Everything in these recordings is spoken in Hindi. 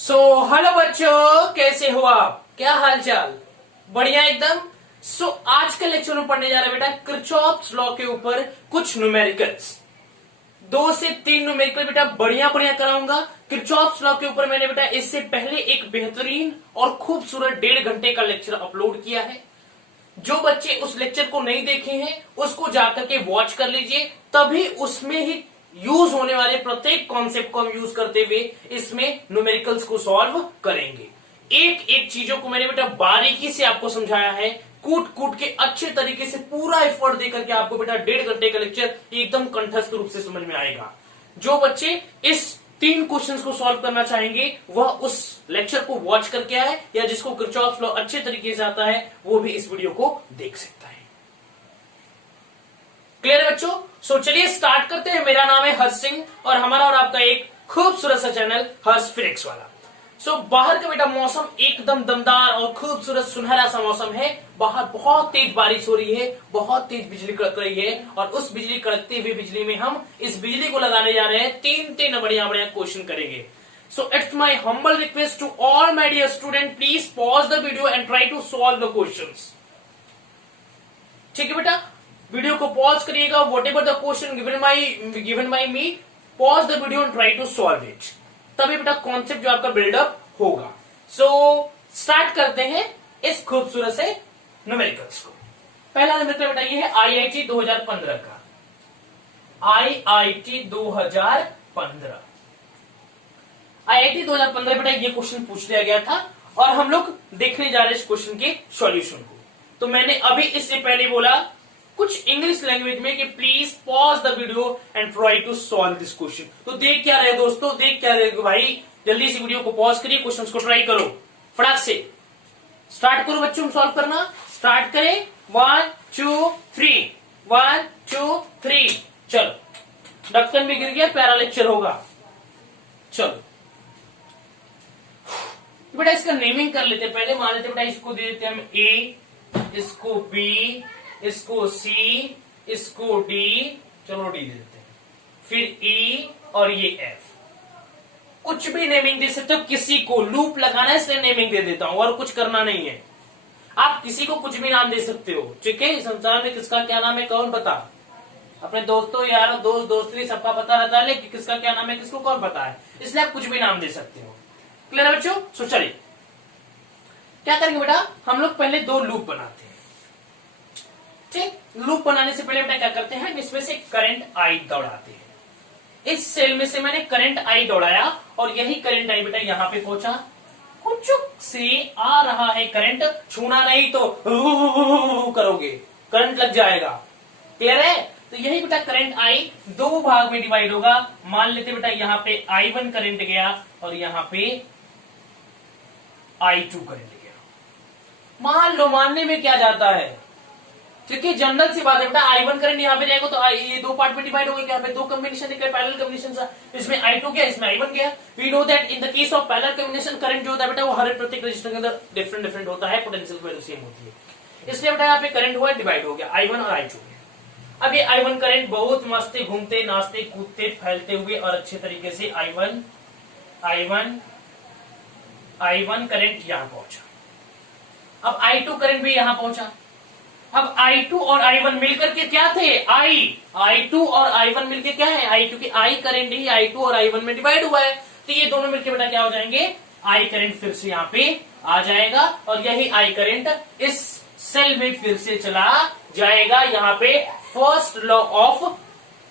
सो हेलो बच्चों, कैसे हो आप? क्या हाल चाल? बढ़िया एकदम। आज के लेक्चर में पढ़ने जा रहे हैं बेटा किरचॉफ्स लॉ के ऊपर कुछ न्यूमेरिकल्स। 2 से 3 न्यूमेरिकल बेटा बढ़िया बढ़िया कराऊंगा। किरचॉफ्स लॉ के ऊपर मैंने बेटा इससे पहले एक बेहतरीन और खूबसूरत 1.5 घंटे का लेक्चर अपलोड किया है। जो बच्चे उस लेक्चर को नहीं देखे हैं उसको जाकर के वॉच कर लीजिए, तभी उसमें ही यूज होने वाले प्रत्येक कॉन्सेप्ट को हम यूज करते हुए इसमें न्यूमेरिकल्स को सॉल्व करेंगे। एक एक चीजों को मैंने बेटा बारीकी से आपको समझाया है, कूट कूट के अच्छे तरीके से पूरा एफर्ट देकर के आपको बेटा 1.5 घंटे का लेक्चर एकदम कंठस्थ रूप से समझ में आएगा। जो बच्चे इस 3 क्वेश्चंस को सॉल्व करना चाहेंगे वह उस लेक्चर को वॉच करके आए, या जिसको किरचॉफ्स लॉ अच्छे तरीके से आता है वो भी इस वीडियो को देख सकता है। क्लियर है बच्चों? चलिए स्टार्ट करते हैं। मेरा नाम है हर्ष सिंह और हमारा और आपका एक खूबसूरत सा चैनल हर्ष फिजिक्स वाला। बाहर का बेटा मौसम एकदम दमदार और खूबसूरत सुनहरा सा मौसम है। बाहर बहुत तेज बारिश हो रही है, बहुत तेज बिजली कड़क रही है, और उस बिजली कड़कती हुई बिजली में हम इस बिजली को लगाने जा रहे हैं। 3 बढ़िया बढ़िया क्वेश्चन करेंगे। It's my humble request to all my dear student, please pause the video and try to solve the questions. ठीक है बेटा, वीडियो को पॉज करिएगा। Whatever the question given by me, pause the video and try to solve it, तभी बेटा कॉन्सेप्ट जो आपका बिल्डअप होगा। स्टार्ट करते हैं इस खूबसूरत से न्यूमेरिकल्स को। पहला न्यूमेरिकल बेटा ये है आईआईटी 2015 का। आईआईटी 2015 बेटा ये क्वेश्चन पूछ लिया गया था और हम लोग देखने जा रहे हैं इस क्वेश्चन के सॉल्यूशन को। तो मैंने अभी इससे पहले बोला कुछ इंग्लिश लैंग्वेज में कि please pause the video and try to solve this question. तो देख क्या रहे दोस्तों, देख क्या रहे भाई, जल्दी से वीडियो को पॉज करिए, क्वेश्चंस को ट्राई करो, फटाक से स्टार्ट करो बच्चों सॉल्व करना। स्टार्ट करें, 1 2 3, 1 2 3। चलो, ढक्कन भी गिर गया, प्यारा लेक्चर होगा। चलो बेटा इसका नेमिंग कर लेते, पहले मान लेते बेटा इसको दे देते हम ए, इसको बी, इसको सी, इसको डी, चलो डी दे देते हैं, फिर ई और ये एफ। कुछ भी नेमिंग दे सकते हो, किसी को लूप लगाना है इसलिए नेमिंग दे देता हूं और कुछ करना नहीं है। आप किसी को कुछ भी नाम दे सकते हो, ठीक है। संसार में किसका क्या नाम है कौन पता? अपने दोस्तों यार दोस्त दोस्ती सबका पता रहता है, लेकिन किसका क्या नाम है किसको कौन पता है, इसलिए आप कुछ भी नाम दे सकते हो। क्लियर है बच्चों? चलिए क्या करेंगे बेटा, हम लोग पहले 2 लूप बनाते हैं। ठीक, लूप बनाने से पहले बेटा क्या करते हैं, इसमें से करंट आई दौड़ाते हैं। इस सेल में से मैंने करंट आई दौड़ाया और यही करंट आई बेटा यहां पे पहुंचा। कुछ से आ रहा है करंट, छूना नहीं तो करोगे करंट लग जाएगा। क्लियर है? तो यही बेटा करंट आई 2 भाग में डिवाइड होगा। मान लेते बेटा यहाँ पे I1 करंट गया और यहाँ पे I2 करंट गया। मान लो, मानने में क्या जाता है, क्योंकि जनरल सी बात है बेटा, I1 करंट यहाँ पे जाएगा तो ये 2 पार्ट में डिवाइड हो गया। यहाँ पे 2 कॉम्बिनेशन दिख रहे हैं, पैरेलल कॉम्बिनेशन। इसमें I2 गया, इसमें I1 गया। We know that in the case of parallel combination current जो होता है बेटा वो हर प्रत्येक रजिस्टर के अंदर डिफरेंट होता है, पोटेंशियल की वैल्यू सेम होती है। इसलिए बेटा यहाँ पे करंट हुआ डिवाइड हो गया I1 और I2 में। अब ये I1 करंट बहुत मस्ती घूमते नाचते कूदते फैलते हुए और अच्छे तरीके से I1 करंट यहां पहुंचा। अब I2 करंट भी यहां पहुंचा। अब I2 और I1 मिलकर के क्या थे, I2 और I1 मिलकर क्या है, I, क्योंकि I करंट ही I2 और I1 में डिवाइड हुआ है, तो ये दोनों मिलकर बेटा क्या हो जाएंगे, I करंट फिर से यहाँ पे आ जाएगा और यही I करंट इस सेल में फिर से चला जाएगा। यहाँ पे first law of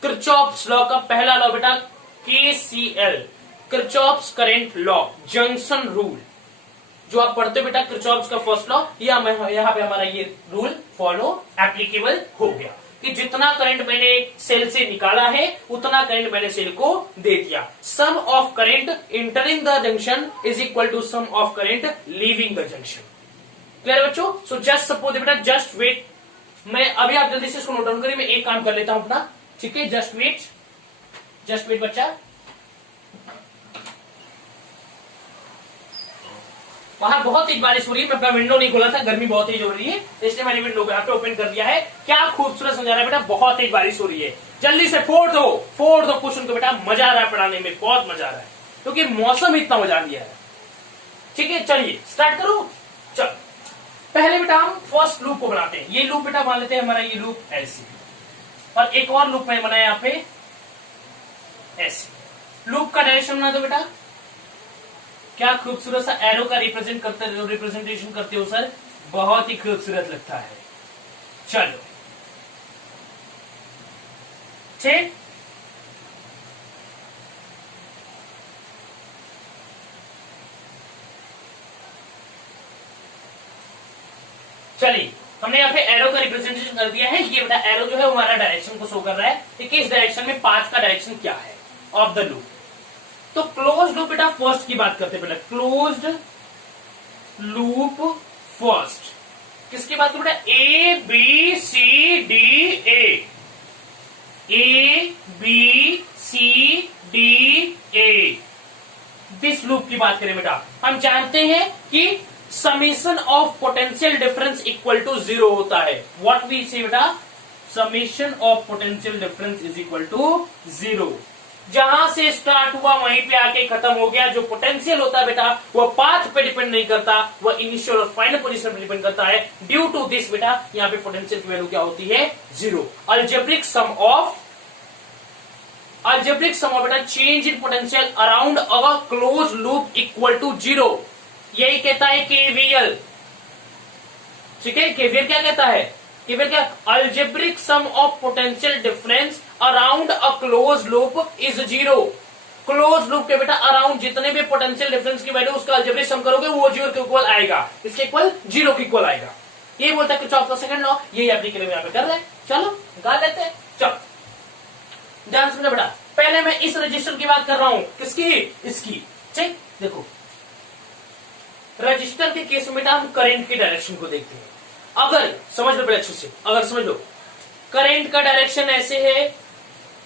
Kirchhoff's law का पहला लॉ बेटा KCL, Kirchhoff's current law, junction rule जो आप पढ़ते हो बेटा, किरचॉफ्स का फर्स्ट लॉ, यहाँ पे हमारा ये रूल फॉलो एप्लीकेबल हो गया कि जितना करंट मैंने सेल से निकाला है उतना करंट मैंने सेल को दे दिया। Sum of current entering the junction is equal to sum of current leaving the junction. Clear बच्चों? जस्ट सपोज बेटा, जस्ट वेट, मैं अभी आप जल्दी से इसको नोट डाउन करिए, मैं एक काम कर लेता हूं अपना, ठीक है। जस्ट वेट बच्चा। बाहर बहुत तेज बारिश हो रही है, मैं अपना विंडो नहीं खोला था, गर्मी बहुत तेज हो रही है इसलिए मैंने विंडो को यहाँ पे ओपन कर दिया है। क्या खूबसूरत समझा रहा है बेटा, बहुत तेज बारिश हो रही है। जल्दी से फोड़ दो क्वेश्चन को बेटा, मजा आ रहा है पढ़ाने में, बहुत मजा आ रहा है क्योंकि मौसम इतना मजा दिया है। ठीक है, चलिए स्टार्ट करो। चल पहले बेटा हम फर्स्ट लूप को बनाते हैं। ये लूप बेटा मान लेते हैं हमारा, ये लूप ऐसे, और एक और लूप में बनाया यहाँ पे ऐसे। लूप का डायरेक्शन बना दो बेटा। क्या खूबसूरत सा एरो का रिप्रेजेंटेशन करते हो सर, बहुत ही खूबसूरत लगता है। चलो ठीक, चलिए हमने यहाँ पे एरो का रिप्रेजेंटेशन कर दिया है। ये बेटा एरो जो है हमारा डायरेक्शन को शो कर रहा है कि किस डायरेक्शन में पाथ का डायरेक्शन क्या है ऑफ द लूप। तो क्लोज लूप बेटा फर्स्ट की बात करते हैं। बेटा क्लोज्ड लूप फर्स्ट किसकी बात करें बेटा, A B C D A B C D A, this loop की बात करें बेटा। हम जानते हैं कि summation of potential difference equal to 0 होता है। व्हाट वी से बेटा, summation of potential difference is equal to 0। जहां से स्टार्ट हुआ वहीं पे आके खत्म हो गया। जो पोटेंशियल होता है बेटा वो पाथ पे डिपेंड नहीं करता, वो इनिशियल और फाइनल पोजीशन पे डिपेंड करता है। ड्यू टू दिस बेटा यहाँ पे पोटेंशियल की वैल्यू क्या होती है, 0। अल्जेब्रिक सम ऑफ बेटा change in potential around a close loop equal to 0। यही कहता है केवीएल। ठीक है, केवीएल क्या कहता है, केवीएल क्या, algebraic sum of potential difference around a close loop is 0। Close loop के बेटा अराउंड जितने भी पोटेंशियल डिफरेंस की वैल्यू उसका अल्जेब्रिक सम करोगे वो 0 के इक्वल आएगा, इसके इक्वल 0 के इक्वल आएगा। ये बोलता है किरचॉफ का सेकंड लॉ, यही एप्लीकेशन यहाँ पे कर रहे हैं। चलो गा लेते हैं। चलो ध्यान समझो बेटा, पहले मैं इस रजिस्टर की बात कर रहा हूं, किसकी, इसकी। ठीक, देखो रजिस्टर के केस में बेटा हम करंट की डायरेक्शन को देखते हैं। अगर समझ लो अच्छे से, अगर समझ लो करंट का डायरेक्शन ऐसे है,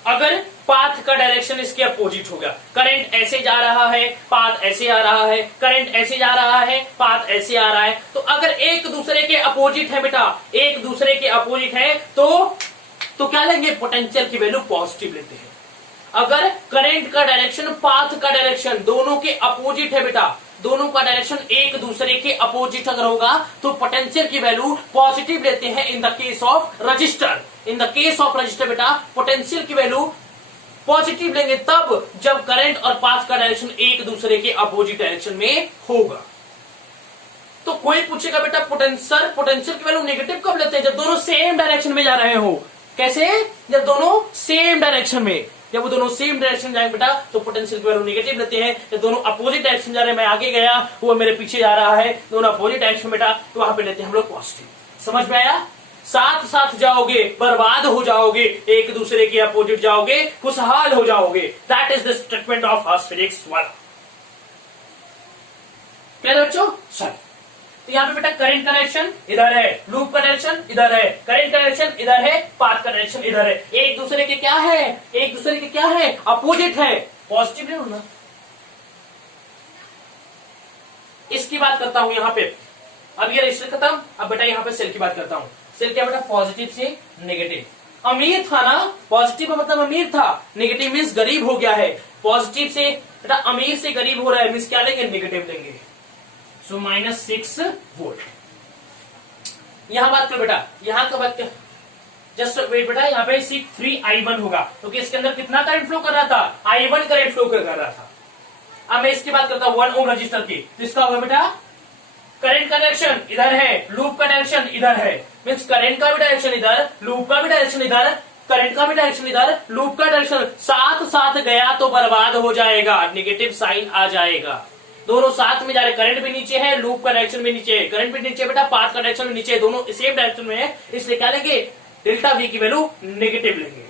अगर पाथ का डायरेक्शन इसके अपोजिट होगा, करंट ऐसे जा रहा है, पाथ ऐसे आ रहा है, करंट ऐसे जा रहा है, पाथ ऐसे आ रहा है, तो अगर एक दूसरे के अपोजिट है बेटा, एक दूसरे के अपोजिट है तो क्या लेंगे, पोटेंशियल की वैल्यू पॉजिटिव लेते हैं। अगर करंट का डायरेक्शन पाथ का डायरेक्शन दोनों के अपोजिट है बेटा, दोनों का डायरेक्शन एक दूसरे के अपोजिट अगर होगा तो पोटेंशियल की वैल्यू पॉजिटिव लेते हैं इन the case of register. In the case of register बेटा पोटेंशियल की वैल्यू पॉजिटिव लेंगे तब जब करंट और पाथ का डायरेक्शन एक दूसरे के अपोजिट डायरेक्शन में होगा। तो कोई पूछेगा बेटा पोटेंशियल की वैल्यू नेगेटिव कब लेते हैं, जब दोनों सेम डायरेक्शन में जा रहे हो। कैसे, जब दोनों सेम डायरेक्शन में, जब वो दोनों सेम डायरेक्शन जाए बेटा तो पोटेंशियल की वैल्यू नेगेटिव लेते हैं। जब दोनों अपोजिट डायरेक्शन जा रहे हैं, मैं आगे गया वो मेरे पीछे जा रहा है, दोनों अपोजिट डायरेक्शन बेटा, तो वहां पे लेते हैं हम लोग पॉजिटिव। समझ में आया, साथ साथ जाओगे बर्बाद हो जाओगे, एक दूसरे के अपोजिट जाओगे खुशहाल हो जाओगे। That is the statement of hertz physics वाला। क्लियर बच्चों, चलो तो यहाँ पे बेटा करंट का डायरेक्शन इधर है, लूप का डायरेक्शन इधर है, करंट का डायरेक्शन इधर है, पाथ का डायरेक्शन इधर है, एक दूसरे के क्या है, एक दूसरे के क्या है, अपोजिट है, पॉजिटिव नहीं होना। इसकी बात करता हूं यहाँ पे। अब ये रजिस्टर खत्म, अब बेटा यहाँ पे सेल की बात करता हूं। सेल क्या बेटा, पॉजिटिव से नेगेटिव। अमीर था ना, पॉजिटिव का मतलब अमीर था, नेगेटिव मीन्स गरीब हो गया है। पॉजिटिव से बेटा अमीर से गरीब हो रहा है, मीन्स क्या लेंगे, नेगेटिव लेंगे। सो -6 वोल्ट। यहां बात करो बेटा, यहां का बात कर, जस्ट वेट बेटा, यहाँ पे 3i1 होगा क्योंकि इसके अंदर कितना करंट फ्लो कर रहा था, i1 करंट फ्लो कर रहा था। अब मैं इसकी बात करता हूं 1 ओम रजिस्टर की, तो इसका होगा बेटा करंट का डायरेक्शन इधर है, लूप का डायरेक्शन इधर है, मीन्स करंट का भी डायरेक्शन इधर, लूप का भी डायरेक्शन इधर, करंट का भी डायरेक्शन इधर, लूप का डायरेक्शन साथ साथ गया तो बर्बाद हो जाएगा, नेगेटिव साइन आ जाएगा। दोनों साथ में जा रहे, करंट भी नीचे है, लूप का डायरेक्शन भी नीचे है, करंट भी नीचे बेटा, पाथ का डायरेक्शन भी नीचे है, दोनों सेम डायरेक्शन में है, इसलिए क्या लेंगे, डेल्टा वी की वैल्यू नेगेटिव लेंगे।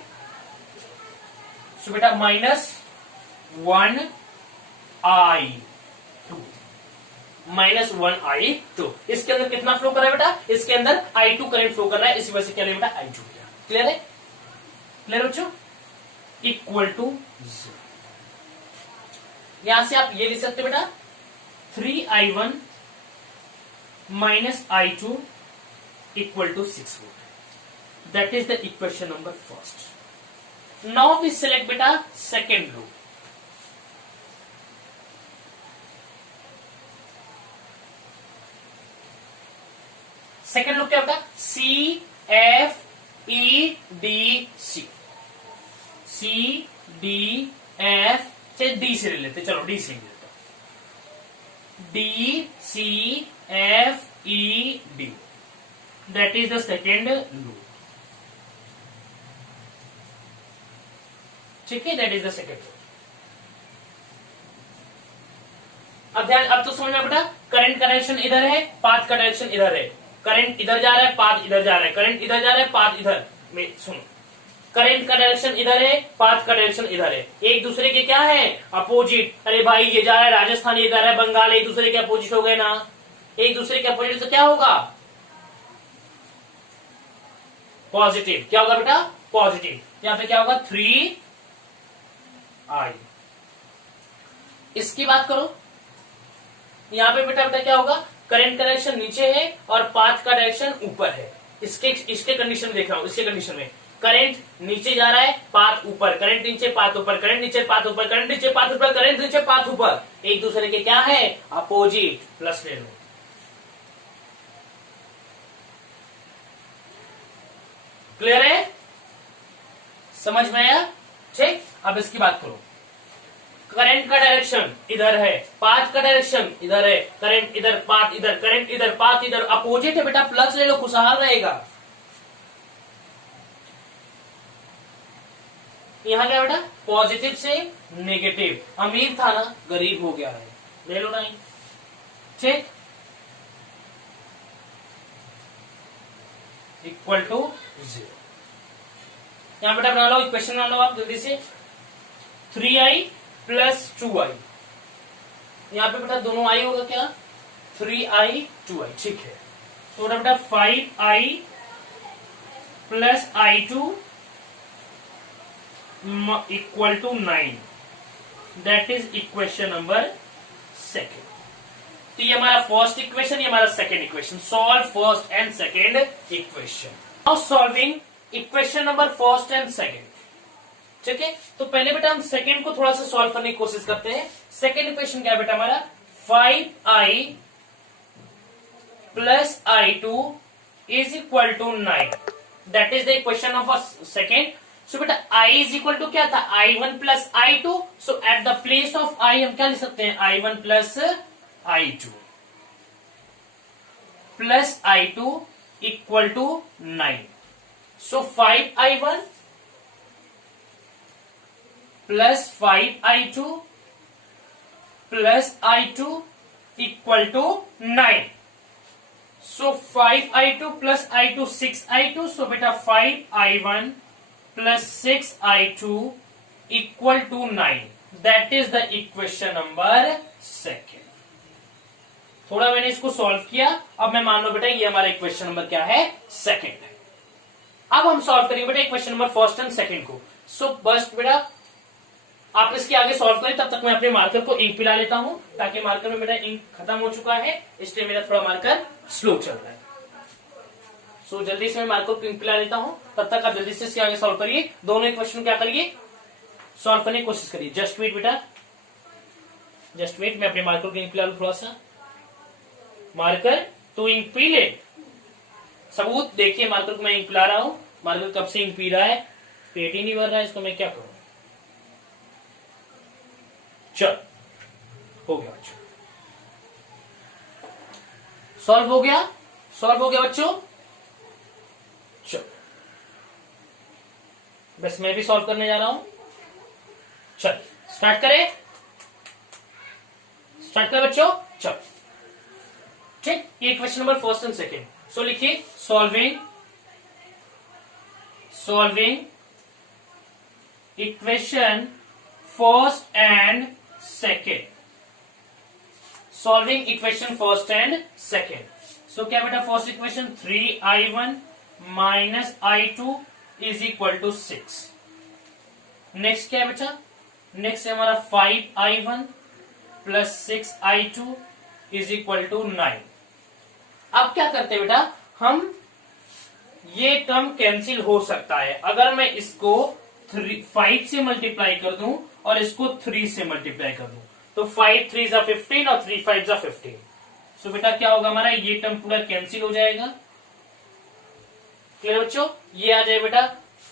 सो बेटा -1i2 इसके अंदर कितना फ्लो कर रहा है बेटा, इसके अंदर i2 करंट फ्लो कर रहा है, इसी वजह से क्या लेंगे बेटा, i2। क्लियर है, क्लियर बच्चों, इक्वल टू 0। यहां से आप ये लिख सकते बेटा 3i1 -i2 equal to 6 volt. That is the equation number first. Now we select बेटा सेकेंड लूप। सेकेंड लूप क्या होता है? C F E D C, C D F, चाहे डी से ले लेते, चलो डी से ले लेते, D C F E D, that is the second loop. ठीक है, that is the second loop. अब ध्यान, अब तो समझ में बेटा, करंट का डायरेक्शन इधर है, पाथ का डायरेक्शन इधर है, करंट इधर जा रहा है, पाथ इधर जा रहा है, करंट इधर जा रहा है, पाथ इधर में, सुनो, करंट का डायरेक्शन इधर है, पाथ का डायरेक्शन इधर है, एक दूसरे के क्या है? अपोजिट। अरे भाई ये जा रहा है राजस्थान, ये जा रहा है बंगाल, एक दूसरे के अपोजिट हो गए ना, एक दूसरे के अपोजिट तो क्या होगा? पॉजिटिव। क्या होगा बेटा? पॉजिटिव। यहां पे क्या होगा? 3i। इसकी बात करो, यहां पे बेटा बेटा क्या होगा? करंट का डायरेक्शन नीचे है और पाथ का डायरेक्शन ऊपर है। इसके कंडीशन में देख रहा हूं, इसके कंडीशन में करंट नीचे जा रहा है, पाथ ऊपर, करंट नीचे पाथ ऊपर, करंट नीचे पाथ ऊपर, करंट नीचे पाथ ऊपर, करंट नीचे पाथ ऊपर, एक दूसरे के क्या है? अपोजिट। प्लस ले लो। क्लियर है? समझ में आया? ठीक। अब इसकी बात करो, करंट का डायरेक्शन इधर है, पाथ का डायरेक्शन इधर है, करंट इधर, पाथ इधर, करंट इधर, पाथ इधर, अपोजिट है बेटा, प्लस ले लो, खुशहाल रहेगा। यहां क्या बेटा? पॉजिटिव से नेगेटिव, अमीर था ना, गरीब हो गया है, ले लो 9। ठीक, इक्वल टू 0। यहां बेटा बना लो, इक्वेशन बना लो आप जल्दी से। 3i प्लस 2i, यहां पे बेटा दोनों i होगा क्या? 3i 2i। ठीक है, तो बेटा 5i plus i2 equal to 9, that is equation number second. तो ये हमारा फर्स्ट इक्वेशन, ये हमारा second equation. Solve first and second equation. Now solving equation number first and second. ठीक है, तो पहले बेटा हम सेकेंड को थोड़ा सा सॉल्व करने की कोशिश करते हैं। सेकेंड इक्वेशन क्या है बेटा हमारा? 5i plus i2 is equal to 9, that is the equation number second. So बेटा i इज इक्वल टू क्या था? i1 plus i2। So at the place of i हम क्या लिख सकते हैं? i1 plus i2 plus i2 equal to 9। So 5i1 plus 5i2 plus i2 equal to 9। So 5i2 plus i2 6i2। So बेटा 5i1 plus 6i2 equal to 9, that is the equation number second. थोड़ा मैंने इसको सॉल्व किया, अब मैं मान लो बेटा ये हमारा इक्वेशन नंबर क्या है? सेकेंड है। अब हम सॉल्व करेंगे बेटा equation number first and second को। सो फर्स्ट बेटा आप इसके आगे सॉल्व करें, तब तक मैं अपने मार्कर को इंक पिला लेता हूं, ताकि मार्कर में मेरा इंक खत्म हो चुका है, इसलिए मेरा थोड़ा मार्कर स्लो चल रहा है। सो जल्दी से मैं मार्कर को इंक पिला लेता हूं, तब तक आप जल्दी से इसके आगे सॉल्व करिए। दोनों इक्वेशन क्या करिए? सॉल्व करने की कोशिश करिए। जस्ट वेट बेटा, जस्ट वेट, मैं अपने मार्कर को इंक पिला लू थोड़ा सा। मार्कर तो इंक पी ले। सबूत देखिए, मार्कर को मैं इंक पिला रहा हूं। मार्कर कब से इंक पी रहा है, पेट ही नहीं भर रहा है, इसको मैं क्या करूं? चल, हो गया बच्चों, सॉल्व हो गया, सॉल्व हो गया बच्चों। चल, बस मैं भी सॉल्व करने जा रहा हूं। चल स्टार्ट करें, स्टार्ट करें बच्चों। चल ठीक, ये question number first and second. So लिखिए solving, solving equation first and second, solving equation first and second. So क्या बेटा first equation 3i1 minus i2 is equal to 6। Next क्या है बेटा? नेक्स्ट है हमारा 5i1 plus 6i2 is equal to 9। अब क्या करते हैं बेटा, हम ये टर्म कैंसिल हो सकता है अगर मैं इसको 5 से मल्टीप्लाई कर दूं और इसको 3 से मल्टीप्लाई कर दूं, तो 5 3 जा 15 और 3 5 जा 15। सो बेटा क्या होगा हमारा, ये टर्म पूरा कैंसिल हो जाएगा क्लियर बच्चों, ये आ जाए बेटा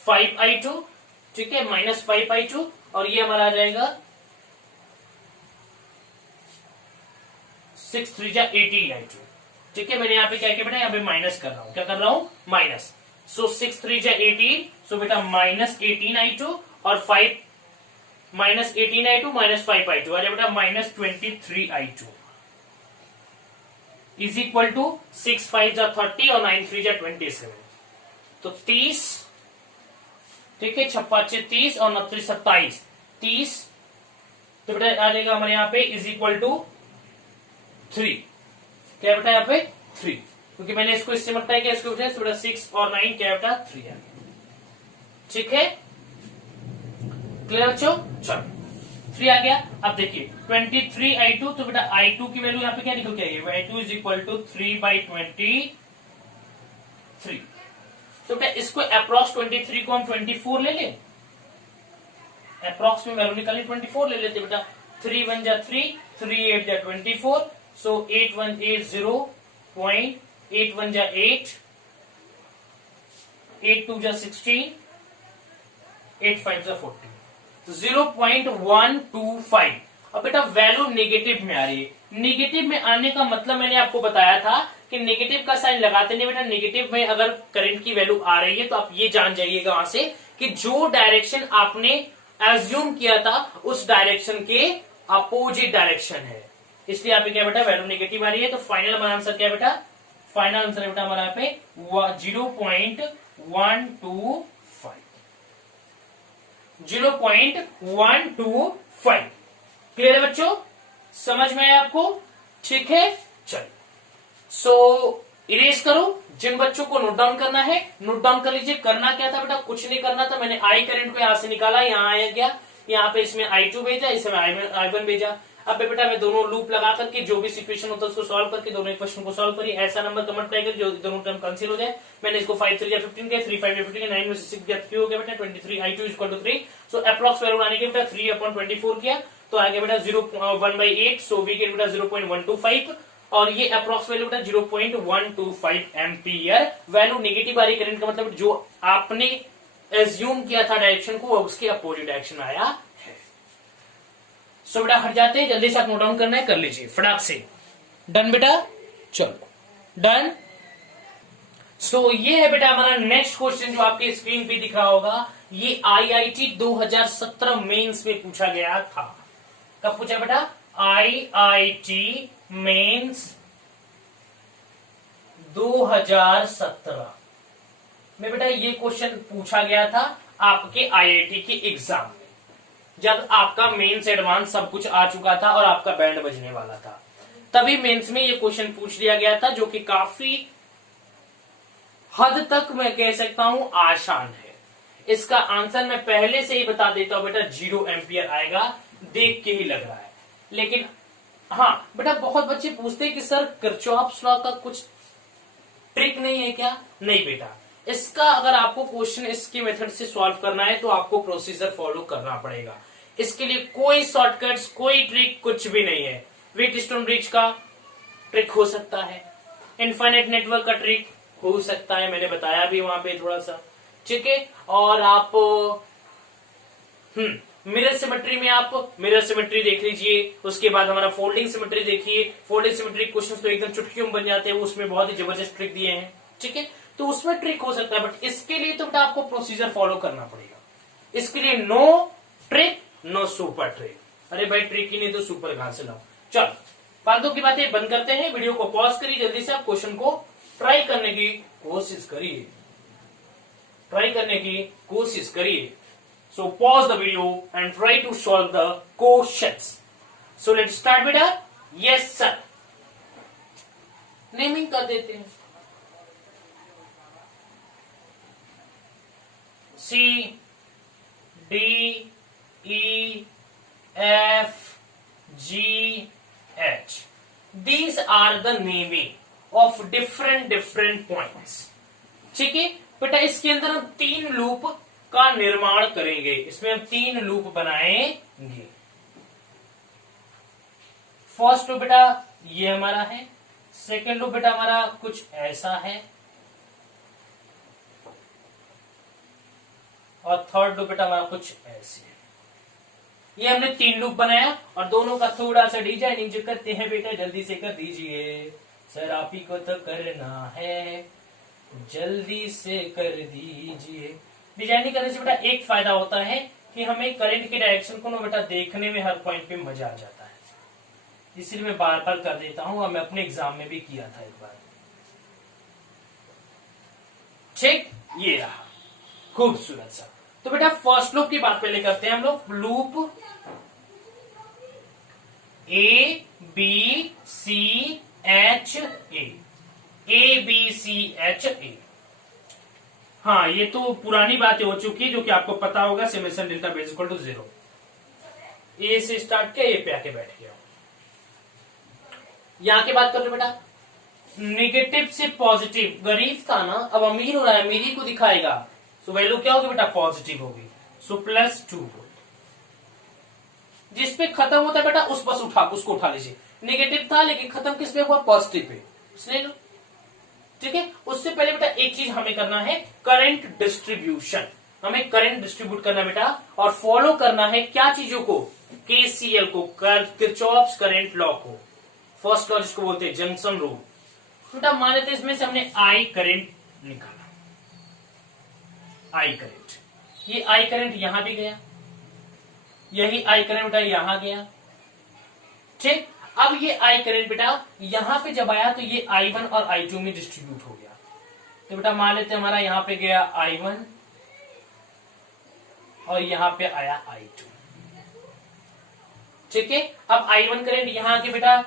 5i2, ठीक है, -5i2, और ये हमारा आ जाएगा 6 3 जा 18i2, ठीक है। मैंने यहाँ पे क्या किया बेटा, यहाँ पे माइनस कर रहा हूं, क्या कर रहा हूं, माइनस। सो 6 3 जा 18, सो बेटा -18i2 और 5 -18i2 -5i2 आ जाए बेटा -23i2 इज इक्वल टू 6 5 जा 30 और 9 3 जा 27, तो 30, ठीक है, 6 5 30 और 9 27, 30, तो बेटा आ जाएगा हमारे यहाँ पे इज इक्वल टू 3, क्या बेटा यहाँ पे 3, क्योंकि मैंने इसको इससे मल्टीप्लाई किया, इसको बेटा 6 और 9 क्या बेटा 3 आ गया, ठीक है, क्लियर बच्चों। चलो 3 आ गया। अब देखिए 23i2, तो बेटा i2 की वैल्यू यहाँ पे क्या निकल के आई है, i2 इज इक्वल टू 3/23, तो बेटा इसको अप्रॉक्स 23 को हम 24 ले लें, अप्रॉक्स में वैल्यू निकाली 24 ले लेते बेटा, 3 1 जा 3, 3 8 जा 24, सो 8 1 8 0.8 1 जा 8, 8 2 जा 16, 8 5 जा 14, 0.125। अब बेटा वैल्यू नेगेटिव में आ रही है। नेगेटिव में आने का मतलब मैंने आपको बताया था कि नेगेटिव का साइन लगाते नहीं बेटा, नेगेटिव में अगर करंट की वैल्यू आ रही है तो आप ये जान जाइएगा वहां से कि जो डायरेक्शन आपने एज्यूम किया था उस डायरेक्शन के अपोजिट डायरेक्शन है, इसलिए आप क्या बेटा वैल्यू नेगेटिव आ रही है। तो फाइनल हमारा आंसर क्या बेटा, फाइनल आंसर है बेटा हमारा यहाँ पे 0.125। क्लियर है बच्चों, समझ में आया आपको, ठीक है। चलिए सो इरेज करो, जिन बच्चों को नोट डाउन करना है नोट डाउन कर लीजिए। करना क्या था बेटा, कुछ नहीं करना था, मैंने आई करंट को यहां से निकाला, यहाँ आया गया, यहाँ पे इसमें i2 भेजा, इसमें i1 भेजा। अब बेटा मैं दोनों लूप लगा करके जो भी सिचुएशन होता है उसको सॉल्व करके दोनों इक्वेशन को सॉल्व करिए, ऐसा नंबर का मल्टीप्लाई कर जो दोनों टर्म कैंसिल हो जाए। मैंने इसको 5 3 या 15 किया, 3 5 या 15 9 में से 6 या 3 हो गया बेटा 23i2 equal to 3। So approx value आने के बेटा 3/24 किया तो आ गया बेटा 1/8, सो वी गेट बेटा 0.125 और ये अप्रॉक्स वैल्यू बेटा 0.125 एम्पियर। वैल्यू नेगेटिव आ रही करंट का मतलब जो आपने एज्यूम किया था डायरेक्शन को वो उसके अपोजिट डायरेक्शन आया है। सो बेटा हट जाते हैं, जल्दी से आप नोट डाउन करना है कर लीजिए फटाक से। डन बेटा, चलो डन। सो ये है बेटा हमारा नेक्स्ट क्वेश्चन जो आपके स्क्रीन पे दिख रहा होगा, ये आईआईटी 2017 मेंस में पूछा गया था। कब पूछा बेटा, आईआईटी मेंस 2017 में बेटा ये क्वेश्चन पूछा गया था आपके आईआईटी के एग्जाम में, जब आपका मेंस एडवांस सब कुछ आ चुका था और आपका बैंड बजने वाला था, तभी मेंस में ये क्वेश्चन पूछ लिया गया था, जो कि काफी हद तक मैं कह सकता हूं आसान है। इसका आंसर मैं पहले से ही बता देता हूं बेटा, 0 एम्पियर आएगा, देख के ही लग रहा है। लेकिन हाँ बेटा बहुत बच्चे पूछते हैं कि सर किरचॉफ्स लॉ का कुछ ट्रिक नहीं है क्या? नहीं बेटा, इसका अगर आपको क्वेश्चन इसके मेथड से सॉल्व करना है तो आपको प्रोसीजर फॉलो करना पड़ेगा। इसके लिए कोई शॉर्टकट्स कोई ट्रिक कुछ भी नहीं है। व्हीटस्टोन ब्रिज का ट्रिक हो सकता है, इनफाइनाइट नेटवर्क का ट्रिक हो सकता है, मैंने बताया भी वहां पे थोड़ा सा, ठीक है। और आप मिरर सिमेट्री में आप मिरर सिमेट्री देख लीजिए, उसके बाद हमारा फोल्डिंग सिमेट्री देखिए। फोल्डिंग सिमेट्री क्वेश्चन तो एकदम चुटकियों में बन जाते हैं, उसमें बहुत ही जबरदस्त ट्रिक दिए हैं, ठीक है। तो उसमें ट्रिक हो सकता है, बट इसके लिए तो बेटा आपको प्रोसीजर फॉलो करना पड़ेगा। इसके लिए no trick no super trick. अरे भाई ट्रिक ही नहीं तो सुपर कहां से लाओ। चलो फालतू की बातें बंद करते हैं, वीडियो को पॉज करिए, जल्दी से आप क्वेश्चन को ट्राई करने की कोशिश करिए, ट्राई करने की कोशिश करिए। So pause the video and try to solve the questions. So let's start बेटा। Yes sir। नेमिंग कर देते हैं, C D E F G H. These are the naming of different points. ठीक है बेटा, इसके अंदर हम 3 लूप का निर्माण करेंगे, इसमें हम 3 लूप बनाएंगे। फर्स्ट लूप बेटा ये हमारा है, सेकेंड लूप बेटा हमारा कुछ ऐसा है, और थर्ड लूप बेटा हमारा कुछ ऐसे। ये हमने 3 लूप बनाया और दोनों का थोड़ा सा डिजाइनिंग जो करते हैं बेटा जल्दी से कर दीजिए, सर आप ही को तो करना है, जल्दी से कर दीजिए। डिजाइनिंग करने से बेटा एक फायदा होता है कि हमें करंट के डायरेक्शन को ना बेटा देखने में हर पॉइंट पे मजा आ जाता है, इसलिए मैं बार बार कर देता हूं और मैं अपने एग्जाम में भी किया था एक बार। ठीक, ये रहा खूबसूरत सा। तो बेटा फर्स्ट लूप की बात पहले करते हैं हम लोग। Loop A B C H A B C H A. हाँ ये तो पुरानी बातें हो चुकी है जो कि आपको पता होगा, summation delta base equal to 0। A से स्टार्ट किया, ए पे आके बैठ गया। यहां की बात कर लो बेटा, निगेटिव से पॉजिटिव, गरीब था ना अब अमीर हो रहा है, अमीरी को दिखाएगा, सो वैल्यू क्या होगी बेटा पॉजिटिव होगी, सो +2 वोल्ट। जिस पे खत्म होता है बेटा उस बस उसको उठा लीजिए। नेगेटिव था लेकिन खत्म किस पे हुआ, पॉजिटिव पे, इसलिए लो। ठीक है, उससे पहले बेटा एक चीज हमें करना है, करंट डिस्ट्रीब्यूशन। हमें करंट डिस्ट्रीब्यूट करना बेटा और फॉलो करना है क्या चीजों को, केसीएल को, किरचॉफ्स करंट लॉ को। फर्स्ट लॉ जिसको बोलते हैं जंक्शन रूल। बेटा मान लेते इसमें से हमने आई करंट निकाला, आई करंट, ये आई करंट यहां भी गया, यही आई करंट बेटा यहां गया। ठीक, अब ये आई करंट बेटा यहां पे जब आया तो ये I1 और I2 में डिस्ट्रीब्यूट हो गया। तो बेटा मान लेते हमारा यहां पे गया I1 और यहां पे आया I2। ठीक है, अब I1 करंट यहां आके बेटा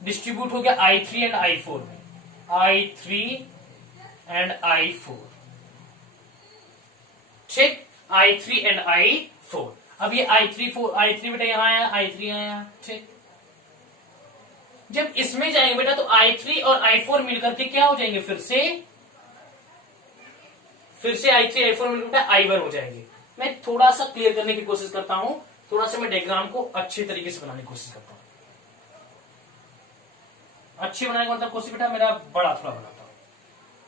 डिस्ट्रीब्यूट हो गया I3 एंड I4 में, I3 एंड I4। ठीक, I3 एंड I4। अब ये I3 बेटा यहां आया, I3 आया। ठीक, जब इसमें जाएंगे बेटा तो I3 और I4 मिलकर के क्या हो जाएंगे, फिर से I3 I4 मिलकर बेटा I1 हो जाएंगे। मैं थोड़ा सा क्लियर करने की कोशिश करता हूं, थोड़ा सा मैं डायग्राम को अच्छे तरीके से बनाने की कोशिश करता हूं। अच्छी बनाने का मतलब कोशिश बेटा मेरा बड़ा थोड़ा बनाता हूं।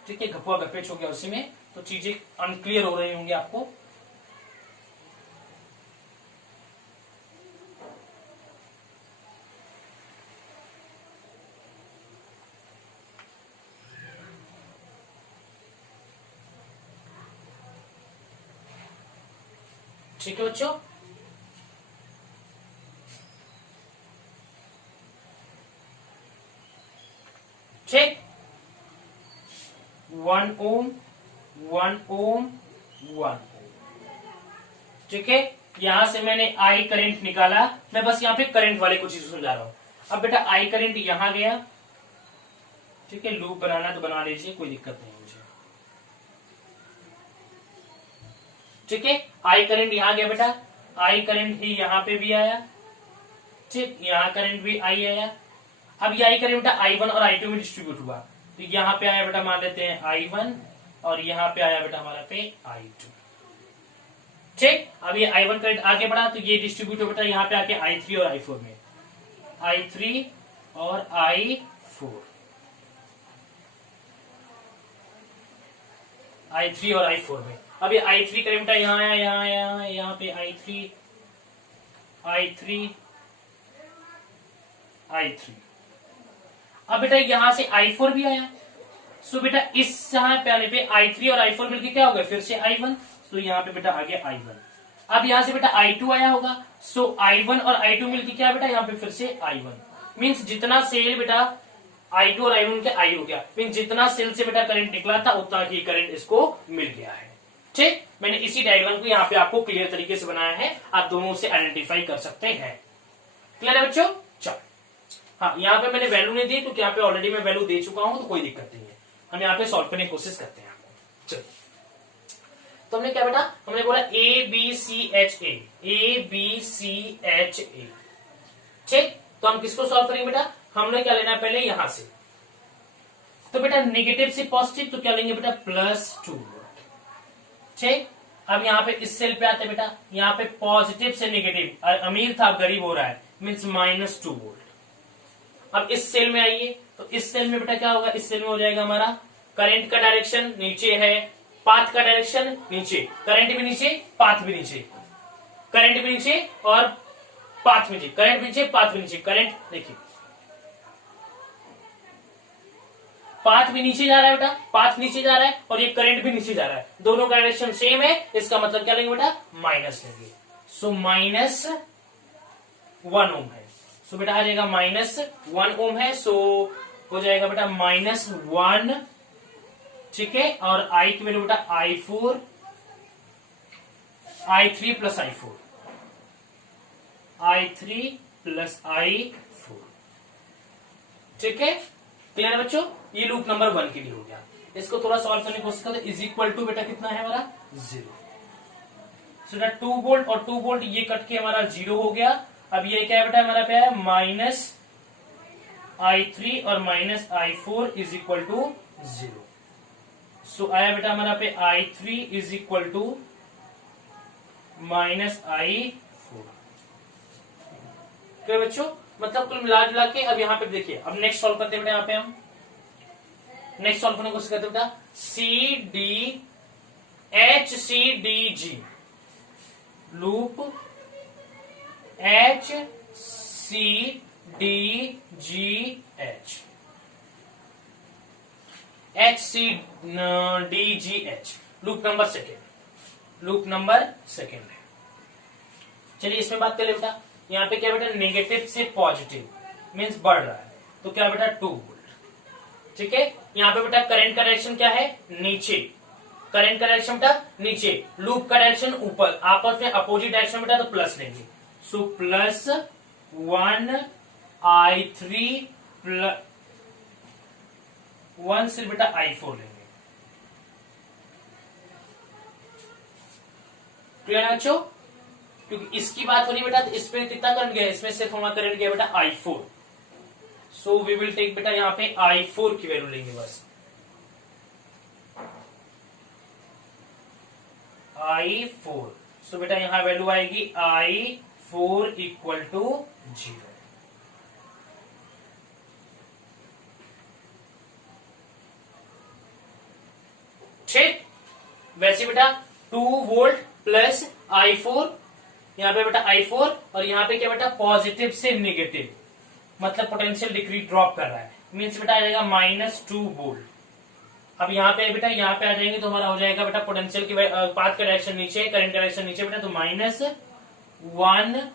ठीक है, गप्पा गपेच हो गया उसी में, तो चीजें अनक्लियर हो रही होंगी आपको। ठीक है बच्चों, ठीक, 1 ओम 1 ओम 1 ओम। ठीक है, यहां से मैंने आई करंट निकाला, मैं बस यहां पे करंट वाले कुछ चीज समझा रहा हूं। अब बेटा आई करंट यहां गया। ठीक है, लूप बनाना तो बना लीजिए, कोई दिक्कत नहीं मुझे। ठीक है, आई करंट यहां गया बेटा, आई करंट ही यहां पे भी आया। ठीक, यहां करंट भी आई आया। अब ये आई करंट बेटा I1 और I2 में डिस्ट्रीब्यूट हुआ, तो यहां पे आया बेटा मान लेते हैं I1 और यहां पे आया बेटा हमारा पे I2। ठीक, अब ये I1 करंट आगे बढ़ा तो ये डिस्ट्रीब्यूट हो बेटा यहां पे आके I3 और I4 में, I3 और I4, I3 और I4 में। अब ये I3 करंट बेटा यहां आया, यहां आया, यहां पे I3 I3। अब बेटा यहां से I4 भी आया, सो बेटा इस यहां पे आने पे I3 और I4 मिलके क्या हो गया, फिर से I1, तो यहां पे बेटा आ गया I1। अब यहां से बेटा I2 आया होगा, सो I1 और I2 मिलके क्या बेटा यहां पे फिर से I1। मींस जितना सेल बेटा I2 और I1 के I हो गया, मींस जितना सेल से बेटा करंट निकला था उतना ही करंट इसको मिल गया है। ठीक, मैंने इसी डायग्राम को यहाँ पे आपको क्लियर तरीके से बनाया है, आप दोनों से आइडेंटिफाई कर सकते हैं। क्लियर है बच्चों? चलो, हाँ यहाँ पे मैंने वैल्यू नहीं दी क्योंकि यहाँ पे ऑलरेडी मैं वैल्यू दे चुका हूं, तो कोई दिक्कत नहीं है। हम यहाँ पे सॉल्व करने की कोशिश करते हैं आपको। चलो, तो हमने क्या बेटा, हमने बोला ABCHA, ABCHA। ठीक, तो हम किसको सॉल्व करेंगे बेटा, हमने क्या लेना है पहले यहां से, तो बेटा नेगेटिव से पॉजिटिव तो क्या लेंगे बेटा +2 वोल्ट। ठीक, अब यहाँ पे इस सेल पे आते बेटा, यहाँ पे पॉजिटिव से नेगेटिव, अमीर था गरीब हो रहा है, मीन्स -2 वोल्ट। अब इस सेल में आइए, तो इस सेल में बेटा क्या होगा, इस सेल में हो जाएगा हमारा करंट का डायरेक्शन नीचे है, पाथ का डायरेक्शन नीचे, करंट भी नीचे, पाथ भी नीचे, करंट भी नीचे और पाथ भी नीचे, करंट भी नीचे, पाथ भी नीचे, करंट देखिए पाथ भी नीचे जा रहा है बेटा, पाथ नीचे जा रहा है और ये करंट भी नीचे जा रहा है, दोनों का डायरेक्शन सेम है, इसका मतलब क्या लेंगे बेटा, माइनस लेंगे। सो माइनस 1 ओम है, सो बेटा आ जाएगा -1 ओम है, सो हो जाएगा बेटा -1, ठीक है। और आई की वैल्यू बेटा I4 I3 plus I4 I3 plus I4, ठीक है। क्लियर है बच्चों, ये लूप नंबर 1 के लिए हो गया। इसको थोड़ा सॉल्व करने की कोशिश करते, इज इक्वल टू बेटा कितना है हमारा 0, सो 2 वोल्ट और 2 वोल्ट ये कट के हमारा 0 हो गया। अब ये क्या है बेटा हमारा पे है -I3 और -I4 इज इक्वल टू 0, सो आया बेटा हमारा पे I3 is equal to -I4। क्या बच्चों, मतलब कुल मिला जुला के अब यहाँ पे देखिए, अब नेक्स्ट सॉल्व करते हैं बेटा, यहाँ पे हम नेक्स्ट सॉल्व करने की कोशिश करते हैं बेटा, HCDG loop HCDGH loop number second है। चलिए इसमें बात कर ले बेटा, यहाँ पे क्या बेटा नेगेटिव से पॉजिटिव मीन्स बढ़ रहा है, तो क्या बेटा 2 वोल्ट, ठीक है। यहाँ पे बेटा करंट का डायरेक्शन क्या है, नीचे, करंट का डायरेक्शन बेटा नीचे, लूप का डायरेक्शन ऊपर, आपस में अपोजिट डायरेक्शन बेटा तो प्लस लेंगे, सो +1 I3 प्लस 1 से बेटा I4 लेंगे। क्लियर है बच्चों, क्योंकि इसकी बात हो रही है बेटा, तो इसमें कितना करंट गया, इसमें सिर्फ हमारा करंट गया बेटा I4, so we will take बेटा यहाँ पे I4 की वैल्यू लेंगे बस, I4, सो बेटा यहां वैल्यू आएगी I4 इक्वल टू 0। ठीक, वैसे बेटा 2 वोल्ट प्लस I4, यहाँ पे बेटा I4 और यहाँ पे क्या बेटा पॉजिटिव से नेगेटिव, मतलब पोटेंशियल डिक्रीज ड्रॉप कर रहा है, मीन्स बेटा आ जाएगा -2 वोल्ट। अब यहाँ पे बेटा यहाँ पे आ जाएंगे तो हमारा हो जाएगा बेटा पोटेंशियल की पाथ का डायरेक्शन नीचे, करंट का डायरेक्शन नीचे बेटा, तो -1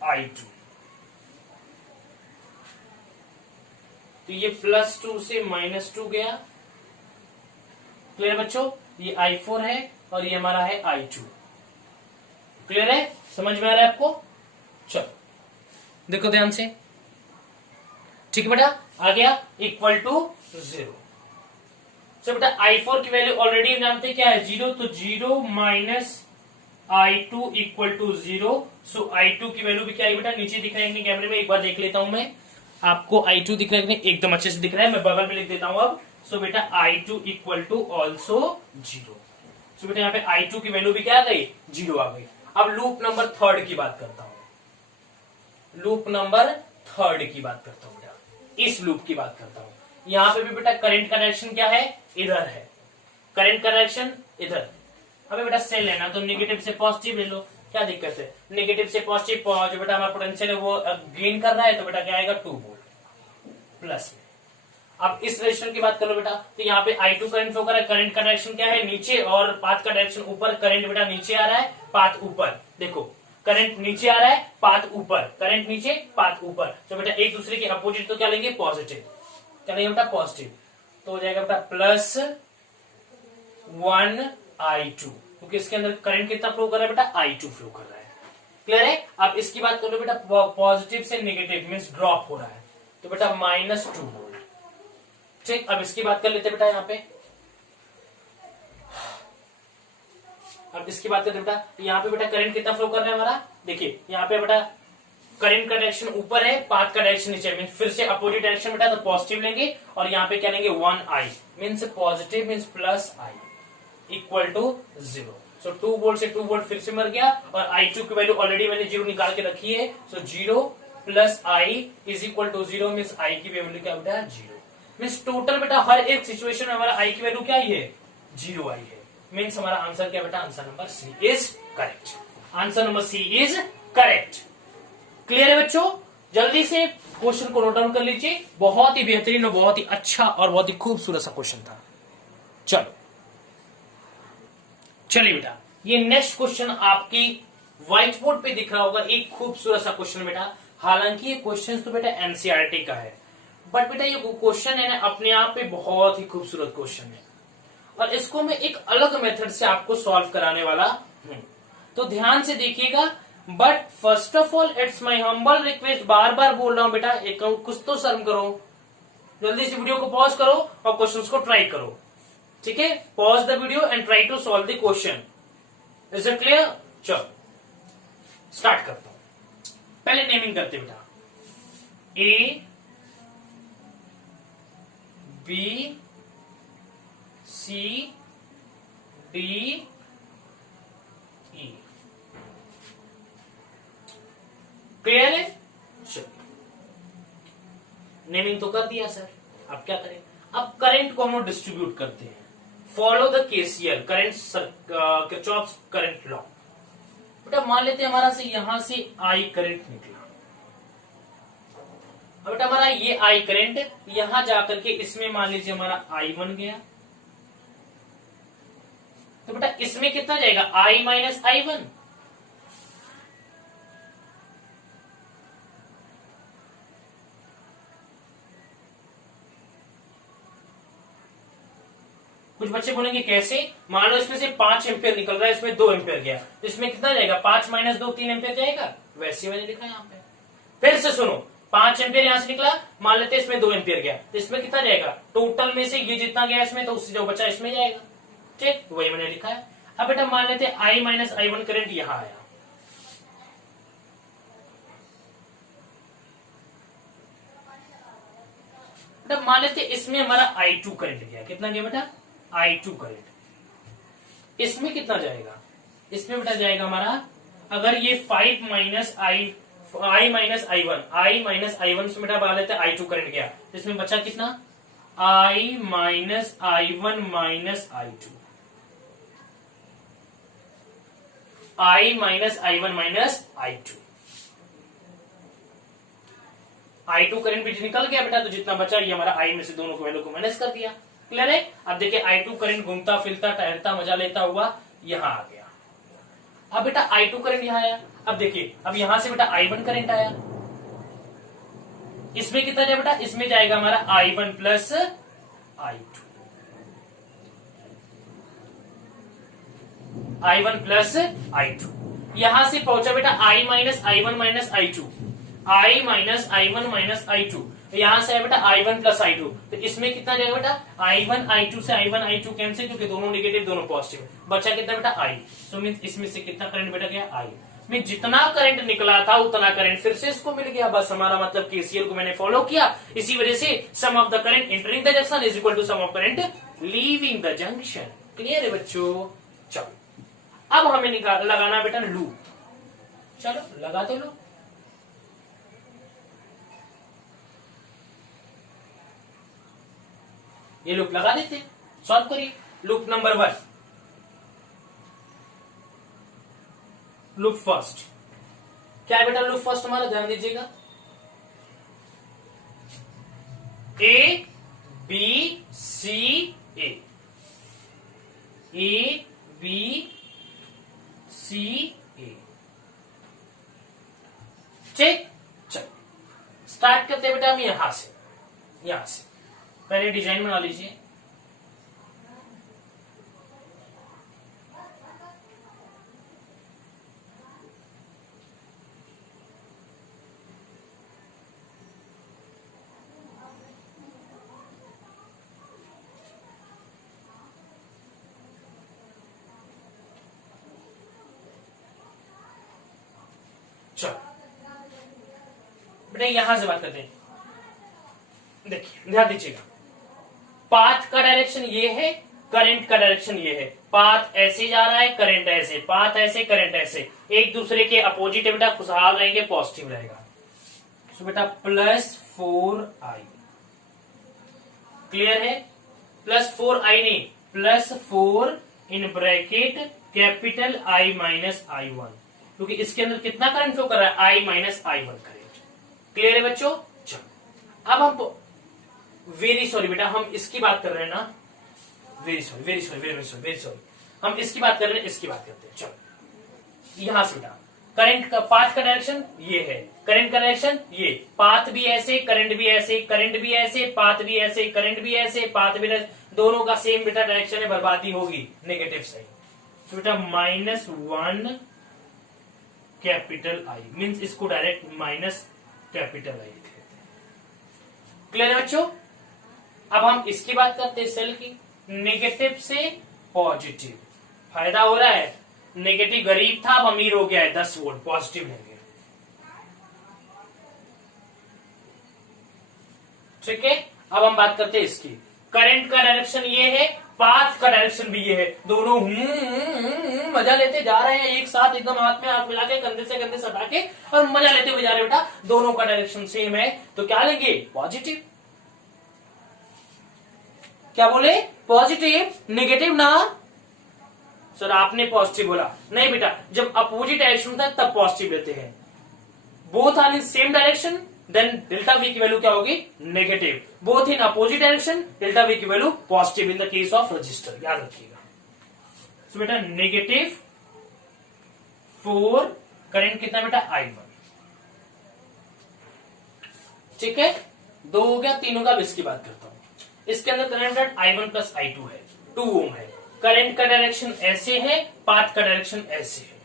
I2, तो ये +2 से -2 गया। क्लियर बच्चों, ये I4 है और ये हमारा है I2। क्लियर है, समझ में आ रहा है आपको? चलो देखो ध्यान से, ठीक है बेटा, आ गया इक्वल टू 0। तो बेटा I4 की वैल्यू ऑलरेडी जानते क्या है 0, तो 0 minus I2 equal to 0। So I2 की वैल्यू भी क्या है बेटा, नीचे दिख रहा है कैमरे में, एक बार देख लेता हूं मैं, आपको I2 दिख रहा है एकदम अच्छे से दिख रहा है, मैं बगल में लिख देता हूं अब। सो बेटा I2 equal to also 0। So बेटा यहाँ पे I2 की वैल्यू भी क्या आ गई, 0 आ गई। अब लूप नंबर 3 की बात करता हूं, लूप नंबर 3 की बात करता हूं बेटा, इस लूप की बात करता हूं। यहां पे भी बेटा करंट का डायरेक्शन क्या है, इधर है, करंट का डायरेक्शन इधर। अबे बेटा सेल लेना तो नेगेटिव से पॉजिटिव ले लो, क्या दिक्कत है, नेगेटिव से पॉजिटिव जो बेटा हमारा पोटेंशियल है वो गेन कर रहा है, तो बेटा क्या आएगा 2 वोल्ट प्लस में। अब इस रेजिस्टेंस की बात कर लो बेटा, तो यहाँ पे I2 करंट फ्लो कर रहा है, करंट का डायरेक्शन क्या है नीचे और पाथ का डायरेक्शन ऊपर, करंट बेटा नीचे आ रहा है, पाथ ऊपर, देखो करंट नीचे आ रहा है, पाथ ऊपर, करंट नीचे पाथ ऊपर, तो बेटा एक दूसरे के अपोजिट, तो क्या लेंगे पॉजिटिव, क्या लेंगे बेटा पॉजिटिव, तो हो जाएगा बेटा +1 I2, क्योंकि इसके अंदर करंट कितना फ्लो कर रहा है बेटा, I2 फ्लो कर रहा है। क्लियर है। अब इसकी बात कर लो बेटा, पॉजिटिव से नेगेटिव मीन्स ड्रॉप हो रहा है, तो बेटा -2 वोल्ट। ठीक, अब इसकी बात कर लेते बेटा यहाँ पे, अब इसकी बात करते बेटा, यहाँ पे बेटा करंट कितना फ्लो कर रहा है हमारा, देखिए यहाँ पे बेटा करंट का डायरेक्शन ऊपर है, पाथ का डायरेक्शन नीचे, मीन्स फिर से अपोजिट डायरेक्शन बेटा, तो पॉजिटिव लेंगे, और यहाँ पे क्या लेंगे 1I means positive means +I equal to 0। So 2 volt से 2 वोल्ट फिर से मर गया, और I2 की वैल्यू ऑलरेडी मैंने 0 निकाल के रखी है, so 0 + I is equal to 0 means I की वैल्यू क्या बेटा 0, मीन्स टोटल बेटा हर एक सिचुएशन में हमारा I की वैल्यू क्या ही है 0 आई है। मीन्स हमारा आंसर क्या बेटा, answer number C is correct. Answer number C is correct. Clear है बच्चों? जल्दी से क्वेश्चन को नोट डाउन कर लीजिए। बहुत ही बेहतरीन और बहुत ही अच्छा और बहुत ही खूबसूरत सा क्वेश्चन था। चलो चलिए बेटा, ये नेक्स्ट क्वेश्चन आपकी व्हाइट बोर्ड पे दिख रहा होगा। एक खूबसूरत सा क्वेश्चन बेटा। हालांकि ये क्वेश्चन तो बेटा एनसीईआरटी का है, बट बेटा ये क्वेश्चन है ना, अपने आप पे बहुत ही खूबसूरत क्वेश्चन है और इसको मैं एक अलग मेथड से आपको सॉल्व कराने वाला हूं। तो ध्यान से देखिएगा। But first of all it's my humble request, बार बार बोल रहा हूं बेटा, एक कुछ तो शर्म करो। जल्दी से वीडियो को पॉज करो और क्वेश्चंस को ट्राई करो। ठीक है, pause the video and try to solve the question. Is it clear? चलो स्टार्ट करता हूं। पहले नेमिंग करते बेटा। A B C D E. Clear है? चलिए, नेमिंग तो कर दिया सर, अब क्या करें? अब करंट को हम डिस्ट्रीब्यूट करते हैं। Follow the KCL, current Kirchhoff's current law. बेटा मान लेते हैं हमारा से यहां से आई करंट निकला। अब बेटा हमारा ये आई करंट यहां जाकर के इसमें मान लीजिए हमारा आई बन गया। तो बेटा इसमें कितना जाएगा, आई माइनस आई वन। कुछ बच्चे बोलेंगे कैसे? मान लो इसमें से 5 एम्पियर निकल रहा है, इसमें 2 एम्पियर गया, तो इसमें कितना जाएगा, 5 माइनस 2 3 एम्पियर जाएगा। वैसे मैंने लिखा यहाँ पे। फिर से सुनो, 5 एम्पियर यहां से निकला, मान लेते हैं इसमें 2 एम्पियर गया, तो इसमें कितना जाएगा, टोटल में से ये जितना गया इसमें, तो उससे जो बचा इसमें जाएगा। ठीक, वही मैंने लिखा है। अब बेटा मान लेते हैं आई माइनस आई वन करंट यहां आया। बेटा मान लेते हैं इसमें हमारा I2 करंट गया। कितना गया बेटा, I2 करंट। इसमें कितना जाएगा, इसमें बेटा जाएगा हमारा, अगर ये 5 minus I minus I one, I minus I one से बेटा मान लेते हैं I2 करंट गया, तो इसमें बचा कितना, I minus I one minus I2, I minus I one minus I2। I2 current भी निकल गया बेटा, तो जितना बचा ये हमारा आई में से दोनों को वैल्यू को माइनस कर दिया। क्लियर है? अब देखिए I2 करंट घूमता फिरता टहलता मजा लेता हुआ यहां आ गया। अब बेटा I2 करंट यहां आया। अब देखिए, अब यहां से बेटा I1 करंट आया। इसमें कितना जाएगा बेटा, इसमें जाएगा हमारा I1 plus I2, I1 plus I2। यहां से पहुंचा बेटा I minus I1 minus I2, I minus I1 minus I2। यहां से है बेटा I1 प्लस I2, तो इसमें कितना जाएगा बेटा, I1 I2 से I1 I2 कैंसिल, क्योंकि दोनों नेगेटिव दोनों पॉजिटिव। बचा कितना बेटा I। सो मींस इसमें से कितना करंट बेटा गया, I। में जितना करंट निकला था उतना करंट फिर से इसको मिल गया। बस हमारा मतलब केसीएल को मैंने फॉलो किया, इसी वजह से sum of the current entering the junction is equal to sum of current leaving the junction. Clear है बच्चों? चलो अब हमें लगाना बेटा लूप। चलो लगा दो लूप। ये लूप लगा देते हैं, सॉल्व करिए। Loop number 1, loop first. क्या है बेटा लूप फर्स्ट हमारा, ध्यान दीजिएगा। A B C A, A B C A. ठीक, चलो स्टार्ट करते हैं बेटा हम यहां से। यहां से पहले डिजाइन बना लीजिए। चलो बेटा यहां से बात करते हैं। देखिए ध्यान दीजिएगा, पाथ का डायरेक्शन ये है, करंट का डायरेक्शन ये है। पाथ ऐसे जा रहा है, करंट ऐसे, पाथ ऐसे करंट ऐसे, एक दूसरे के अपोजिट है बेटा, खुशहाल रहेंगे, पॉजिटिव रहेगा। तो बेटा +4i। क्लियर है? +4i नहीं, plus 4 in bracket capital I minus I1, क्योंकि इसके अंदर कितना करंट फ्लो कर रहा है I minus I1 current. Clear है बच्चों? चलो अब हम वेरी सॉरी बेटा, हम इसकी बात कर रहे हैं ना, वेरी सॉरी हम इसकी बात कर रहे हैं, इसकी बात करते हैं। चलो यहां से बेटा करंट का पाथ का डायरेक्शन ये है, करंट का डायरेक्शन ये, पाथ भी ऐसे करंट भी ऐसे, करंट भी ऐसे पाथ भी ऐसे, करंट भी ऐसे पाथ भी ऐसे, दोनों का सेम बेटा डायरेक्शन है, बर्बादी होगी नेगेटिव साइड। तो बेटा -1 कैपिटल I मीन्स इसको डायरेक्ट माइनस कैपिटल I लिख लेते हैं। क्लियर है बच्चों? अब हम इसकी बात करते हैं सेल की, नेगेटिव से पॉजिटिव फायदा हो रहा है, नेगेटिव गरीब था अब अमीर हो गया है, 10 वोल्ट पॉजिटिव लेंगे। ठीक है, अब हम बात करते हैं इसकी, करंट का डायरेक्शन ये है, पाथ का डायरेक्शन भी ये है, दोनों मजा लेते जा रहे हैं एक साथ, एकदम हाथ में हाथ मिला के कंधे से कंधे सटा के और मजा लेते हुए जा रहे हैं बेटा, दोनों का डायरेक्शन सेम है, तो क्या लेंगे? पॉजिटिव। क्या बोले? पॉजिटिव, नेगेटिव ना सर, आपने पॉजिटिव बोला। नहीं बेटा, जब अपोजिट डायरेक्शन होता है तब पॉजिटिव लेते हैं। Both are in same direction then delta V की वैल्यू क्या होगी? Negative. Both in opposite direction delta V की value positive in the case of resistor, याद रखिएगा। सो बेटा नेगेटिव 4 करंट कितना बेटा? I1। ठीक है, 2 हो गया, तीनों का इसकी बात करता हूं। इसके अंदर करंट I1 प्लस I2 है, 2 ओम है, करंट का डायरेक्शन ऐसे है, पाथ का डायरेक्शन ऐसे है,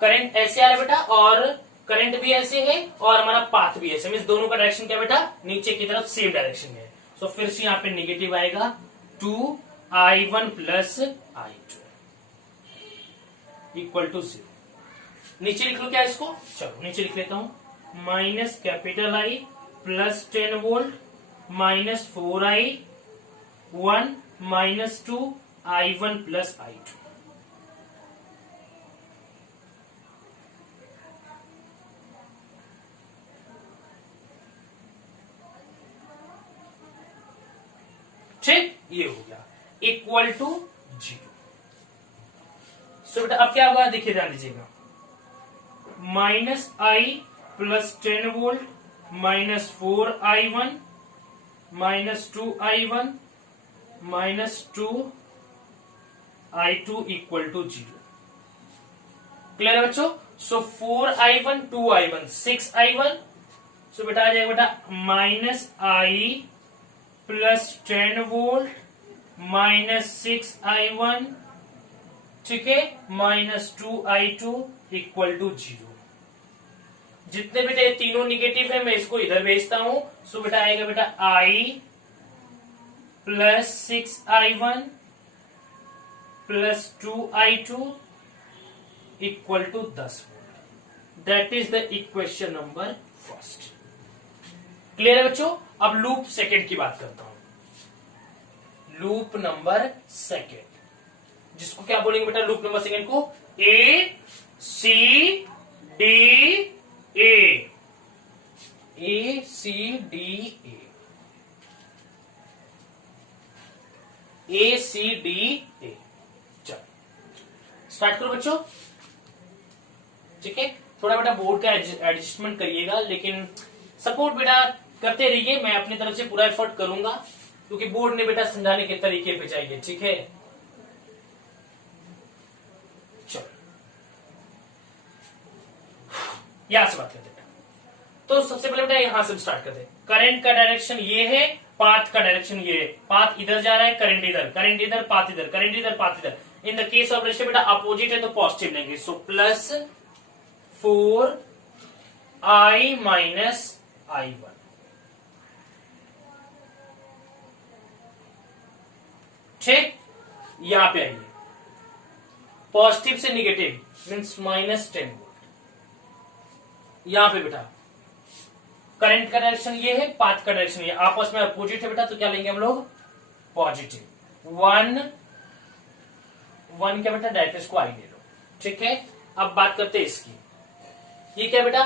करंट ऐसे आ रहा है बेटा और करंट भी ऐसे है और हमारा पाथ भी ऐसे, मीन्स दोनों का डायरेक्शन क्या बेटा? नीचे की तरफ सेम डायरेक्शन में है। सो फिर से यहाँ पे नेगेटिव आएगा, 2I1 plus I2 equal to 0। नीचे लिख लो क्या इसको? चलो नीचे लिख लेता हूं, minus capital I plus 10 volt minus 4I1 minus 2I1 plus I2। ठीक, ये हो गया इक्वल टू 0। सो बेटा अब क्या होगा? देखिए ध्यान दीजिएगा, -I plus 10 volt minus 4I1 minus 2I1 minus 2I2 equal to 0। Clear है बच्चों? सो 4I1 2I1 6I1। सो बेटा आ जाएगा बेटा -I plus 10 volt minus 6I1, ठीक है, माइनस 2I2 इक्वल टू 0। जितने बेटे तीनों निगेटिव है मैं इसको इधर भेजता हूं। सो बेटा आएगा बेटा I plus 6I1 plus 2I2 equal to 10 volt. That is the equation number first. Clear है बच्चों? अब लूप सेकंड की बात करता हूं। लूप नंबर सेकंड, जिसको क्या बोलेंगे बेटा? लूप नंबर सेकंड को A C D A, A C D A, A C D A। चलो स्टार्ट करो बच्चों। ठीक है, थोड़ा बेटा बोर्ड का एडजस्टमेंट करिएगा, लेकिन सपोर्ट बेटा करते रहिए, मैं अपनी तरफ से पूरा एफर्ट करूंगा, क्योंकि बोर्ड ने बेटा समझाने के तरीके पे चाहिए। ठीक है, चलो यहां से बात करते हैं। तो सबसे पहले बेटा यहां से स्टार्ट करते हैं। करंट का डायरेक्शन ये है, पाथ का डायरेक्शन ये है, पाथ इधर जा रहा है, करंट इधर, करंट इधर, पाथ इधर, करंट इधर, पाथ इधर। इन द केस ऑफ रेशियो बेटा अपोजिट है तो पॉजिटिव लेंगे। So plus 4I minus I1। ठीक, यहां पे आइए, पॉजिटिव से निगेटिव मीन्स माइनस 10 वोल्ट। यहां पे बेटा करंट का डायरेक्शन ये है, पाथ का डायरेक्शन ये, आपस में अपोजिट है बेटा, तो क्या लेंगे हम लोग? पॉजिटिव। 1 क्या बेटा? डायरेक्ट इसको I ले लो। ठीक है, अब बात करते हैं इसकी। ये क्या बेटा?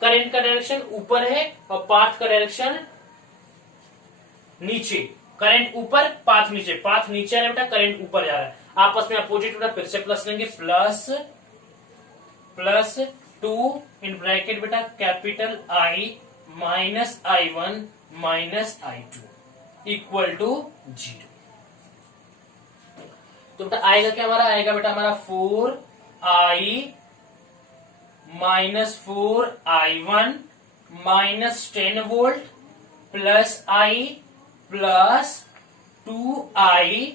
करंट का डायरेक्शन ऊपर है और पाथ का डायरेक्शन नीचे, करंट ऊपर पाथ नीचे, पाथ नीचे आ रहा है बेटा, करंट ऊपर जा रहा है, आपस में अपोजिट बेटा, फिर से प्लस लेंगे, प्लस प्लस 2 इन ब्रैकेट बेटा capital I minus I1 minus I2 equal to 0। तो बेटा आएगा क्या हमारा, आएगा बेटा हमारा 4I minus 4I1 minus 10 volt plus I plus 2I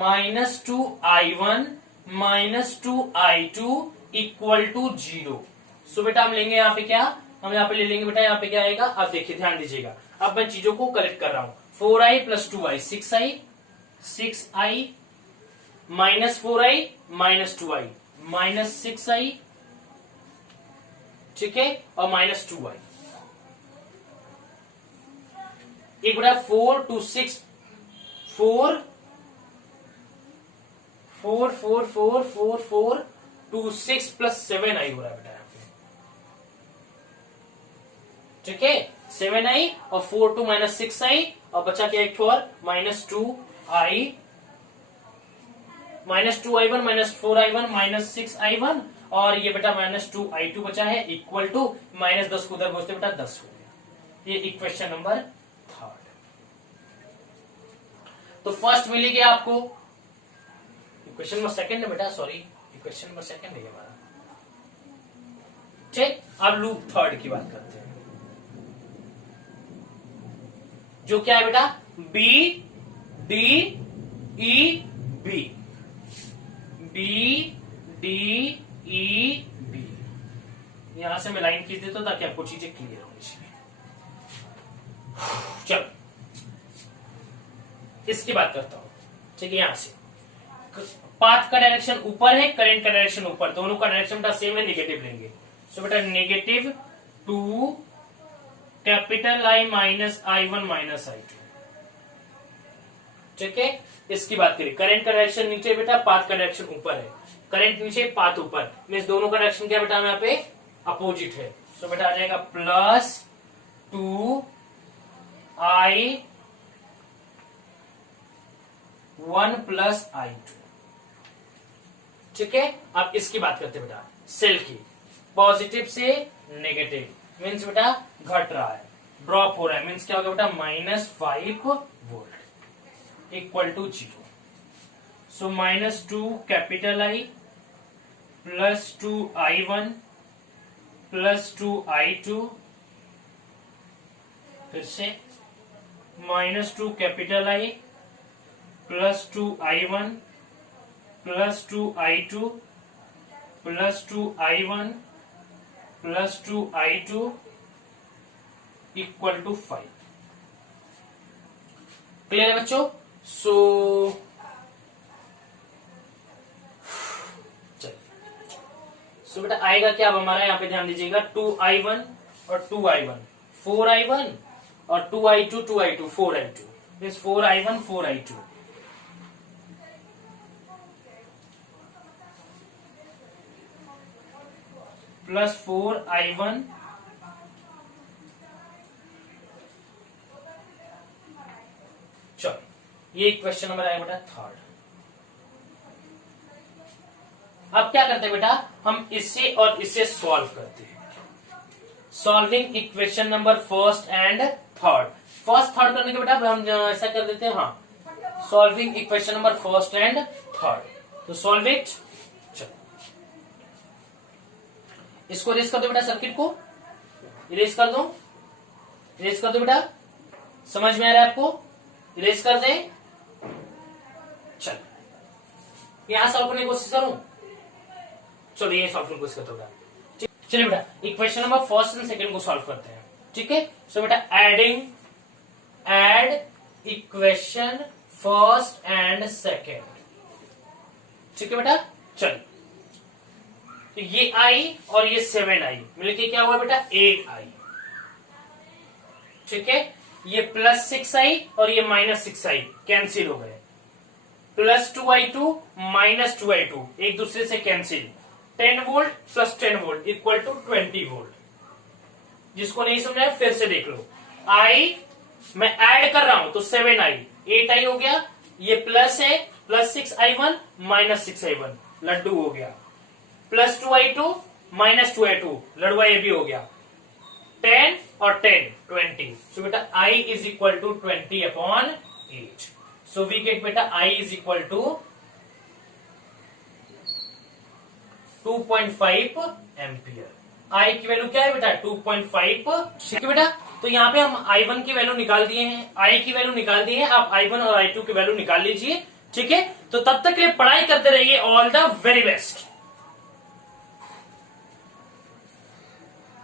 minus 2I1 minus 2I2 equal to 0। So बेटा हम लेंगे यहाँ पे क्या, हम यहाँ पे ले लेंगे बेटा, यहाँ पे क्या आएगा, अब देखिए ध्यान दीजिएगा, अब मैं चीजों को करेक्ट कर रहा हूं। 4I plus 2I 6I minus 4I minus 2I minus 6I, ठीक है, और माइनस 2I। एक बेटा 4 2 6 4 4 4 4 4 4 2 6 प्लस 7I हो रहा है बेटा यहाँ पे, ठीक है, 7I और 4 2 माइनस 6I और बचा क्या एक और minus 2I minus 2I1 minus 4I1 minus 6I1 और ये बेटा माइनस 2I2 बचा है इक्वल टू माइनस 10 को उधर पहुंचते बेटा 10 हो गया। ये इक्वेशन नंबर 3। तो फर्स्ट मिलेगी आपको, इक्वेशन नंबर सेकंड है बेटा, सॉरी इक्वेशन नंबर सेकंड है हमारा, ठीक। अब लूप थर्ड की बात करते हैं, जो क्या है बेटा B D E B B D E B। यहां से मैं लाइन खींच देता हूं ताकि आपको चीजें क्लियर होनी चाहिए। चलो इसकी बात करता हूं, ठीक है। यहां से पाथ का डायरेक्शन ऊपर है, करंट का डायरेक्शन ऊपर, दोनों का डायरेक्शन बेटा सेम है, नेगेटिव लेंगे। सो बेटा negative 2 capital I minus I1 minus I2, ठीक है। इसकी बात करें, करंट का डायरेक्शन नीचे बेटा, पाथ का डायरेक्शन ऊपर है, करंट नीचे पाथ ऊपर, मींस दोनों का डायरेक्शन क्या बेटा यहाँ पे अपोजिट है। तो बेटा आ जाएगा प्लस 2I1 प्लस I2, ठीक है। अब इसकी बात करते हैं बेटा सेल की, पॉजिटिव से नेगेटिव मीन्स बेटा घट रहा है, ड्रॉप हो रहा है, मीन्स क्या होगा बेटा minus 5 volt equal to 0। So minus 2 capital I plus 2I1 plus 2I2, फिर से minus 2 capital I plus 2I1 plus 2I2 plus 2I1 plus 2I2 equal to 5। Clear है बच्चों? सो बेटा आएगा क्या अब हमारा, यहाँ पे ध्यान दीजिएगा 2I1 और 2I1 4I1 और 2I2 2I2 4I2 means 4I1 4I2 plus 4I1 चलो ये क्वेश्चन नंबर आया बेटा थर्ड। अब क्या करते हैं बेटा, हम इससे और इससे सॉल्व करते हैं, solving equation number first and third. First third करने के बेटा हम ऐसा कर देते हैं, हाँ solving equation number first and third. तो सॉल्व इट, चलो इसको इरेज कर दो बेटा, सर्किट को इरेज कर दो, इरेज कर दो बेटा, समझ में आ रहा है आपको, इरेज कर दे। चलो यहां सॉल्व करने की कोशिश करूं, चलो ये सॉल्व करने की कोशिश करता हूं। चलिए बेटा equation number first and second को सॉल्व करते हैं, ठीक है। सो बेटा add equation first and second, ठीक है बेटा। चलो तो ये I और ये 7I मिलके क्या हुआ बेटा 8I, ठीक है। ये प्लस 6I और ये माइनस 6I कैंसिल हो गए, प्लस 2I2 माइनस 2I2 एक दूसरे से cancel, 10 volt plus 10 volt equal to 20 volt. जिसको नहीं समझा फिर से देख लो, I मैं ऐड कर रहा हूं तो 7i 8i हो गया, ये प्लस है, plus 6i1 minus 6i1 Laddu हो गया, प्लस 2i2 माइनस 2i2 लड़ुआ ये भी हो गया, 10 और 10 20। सो बेटा i is equal to 20/8। So we get बेटा i is equal to 2.5 ampere. I की वैल्यू क्या है बेटा 2.5। ठीक है बेटा, तो यहाँ पे हम I1 की वैल्यू निकाल दिए हैं, I की वैल्यू निकाल दी है, आप I1 और I2 की वैल्यू निकाल लीजिए। ठीक है, तो तब तक के लिए पढ़ाई करते रहिए। All the very best.